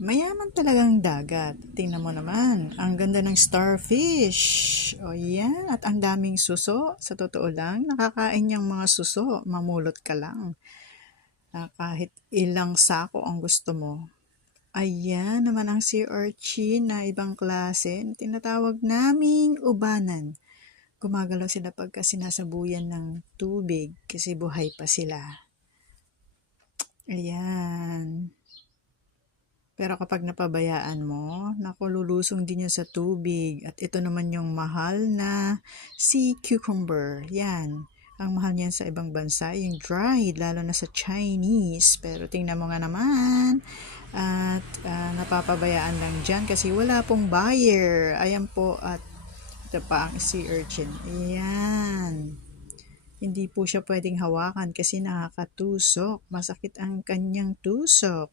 Mayaman talagang dagat. Tingnan mo naman, ang ganda ng starfish. O yan, at ang daming suso. Sa totoo lang, nakakain niyang mga suso. Mamulot ka lang. Kahit ilang sako ang gusto mo. Ayan naman ang sea urchin na ibang klase. Tinatawag naming ubanan. Gumagalaw sila pagka sinasabuyan ng tubig kasi buhay pa sila. Ayan. Pero kapag napabayaan mo, naku, lulusong din yan sa tubig. At ito naman yung mahal na sea cucumber. Yan. Ang mahal niyan sa ibang bansa, yung dried, lalo na sa Chinese. Pero tingnan mo nga naman. At napapabayaan lang dyan kasi wala pong buyer. Ayan po, at ito pa ang sea urchin. Ayan. Hindi po siya pwedeng hawakan kasi nakakatusok. Masakit ang kanyang tusok.